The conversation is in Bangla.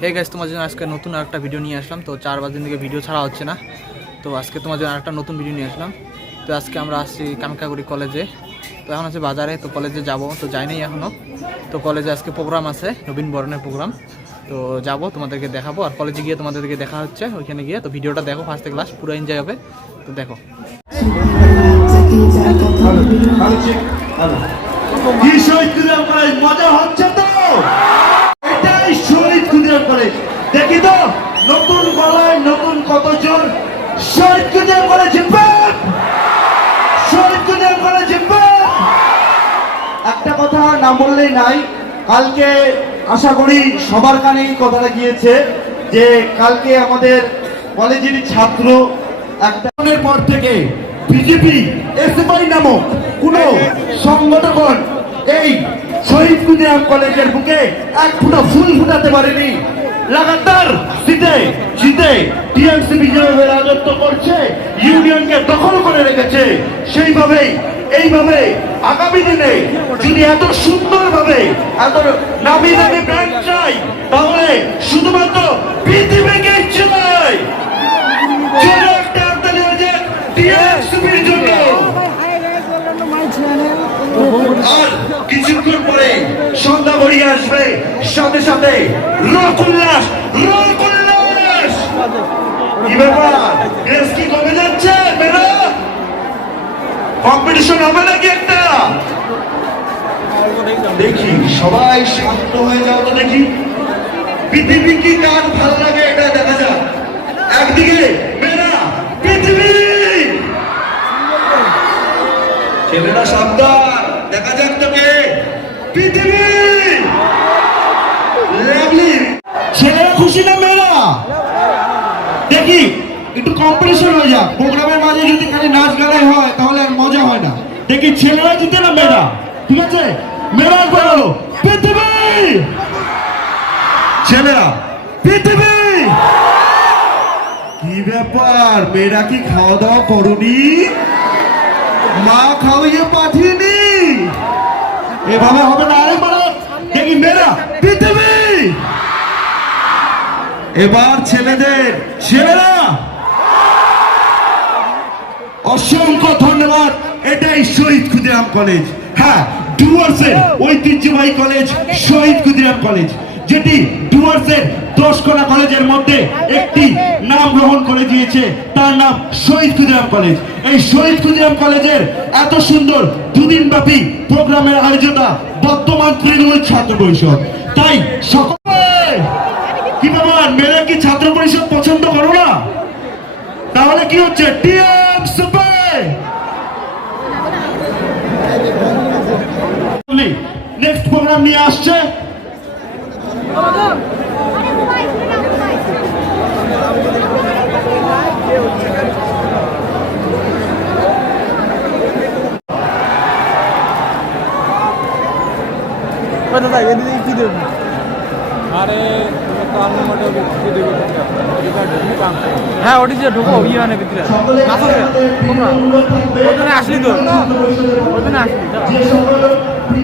হে গাইস, তোমার জন্য আজকে নতুন আরেকটা ভিডিও নিয়ে আসলাম। তো 4-5 দিন থেকে ভিডিও ছাড়া হচ্ছে না, তো আজকে তোমার জন্য আরেকটা নতুন ভিডিও নিয়ে আসলাম। তো আজকে আমরা আসছি কামকাগুড়ি কলেজে। তো এখন আছে বাজারে, তো কলেজে যাব, তো যাই নাই এখনও। তো কলেজে আজকে প্রোগ্রাম আছে, নবীন বরণের প্রোগ্রাম। তো যাব, তোমাদেরকে দেখাবো, আর কলেজে গিয়ে তোমাদেরকে দেখা হচ্ছে ওইখানে গিয়ে। তো ভিডিওটা দেখো ফার্স্ট ক্লাস, পুরো এনজয় হবে, তো দেখো। মজা হচ্ছে তো, এটাই শহীদ ক্ষুদিরাম কলেজ। দেখি তো নতুন গলায় নতুন কত জোর। শহীদ ক্ষুদিরাম কলেজ জিতবেন, শহীদ ক্ষুদিরাম কলেজ জিতবেন। একটা কথা না বললেই নাই, কালকে আশা করি সবার কানেই কথাটা গিয়েছে যে কালকে আমাদের কলেজের ছাত্র একটা পর থেকে বিজেপি এসএফআই নামক কোন সংগঠন এই শহীদ ক্ষুদিরাম কলেজের বুকে এক ফুটা ফুল ফুটাতে পারেনি। লাগাতার জিতে টিএমসিপি যেভাবে রাজত্ব করছে, ইউনিয়নকে দখল করে রেখেছে, সেইভাবেই এইভাবে আগামী দিনে যদি এত সুন্দরভাবে এত নামি দামি ব্র্যান্ড চাই, তাহলে শুধুমাত্র পৃথিবীকে ইচ্ছে নয়, টিএমসিপির জন্য। আর কিছুক্ষণ পরে সন্ধ্যা গড়িয়ে আসবে, সাথে সাথে রোকুল্লাস। কি ব্যাপার, গ্রেস কি কমে যাচ্ছে? মেরা কম্পিটিশন হবে নাকি একটা? দেখি সবাই শান্ত হয়ে যাও তো, দেখি পৃথিবী কি কার ভালো লাগে এটা দেখা যাক। একদিকে মেরা পৃথিবী, ছেলেরা সাবধান, দেখা যাক তোকে পৃথিবী। লাভলি, ছেলেরা খুশি না মেয়েরা? দেখি একটু কম্পিটিশন হয়ে যাক। প্রোগ্রামের মাঝে যদি খালি নাচ গানাই হয় তাহলে আর মজা হয় না। দেখি ছেলেরা জিতে না মেয়েরা? ঠিক আছে, মেয়েরা একবার হলো পৃথিবী, ছেলেরা পৃথিবী। কি ব্যাপার, মেয়েরা কি খাওয়া দাওয়া করুনি? মা খাওয়িয়ে পাঠিয়েনি? এভাবে হবে না, আরেকবার দেখি মেয়েরা পৃথিবী। এবার ছেলেরা অসংখ্য ধন্যবাদ। এটাই শহীদ ক্ষুদিরাম কলেজ। হ্যাঁ, ডুয়ার্সের ঐতিহ্যবাহী কলেজ শহীদ ক্ষুদিরাম কলেজ, যেটি ডুয়ার্সের 10 কলা কলেজের মধ্যে একটি নাম গ্রহণ করে দিয়েছে, তার নাম শহীদ ক্ষুদিরাম কলেজ। এই শহীদ ক্ষুদিরাম কলেজের এত সুন্দর দুদিন ব্যাপী প্রোগ্রামের আয়োজনটা বর্তমান তৃণমূল ছাত্র পরিষদ। তাই সকলে কি ব্যাপার, মেয়েরা কি ছাত্র পরিষদ পছন্দ করো না? তাহলে কি হচ্ছে, টিএমসিপি নেক্সট প্রোগ্রাম নিয়ে আসছে। দাদা এদিকে কি দেবো? আরে হ্যাঁ, ওটি যে ঢুকো ইয়ে ভিতরে আসলি তো, ওখানে আসলি।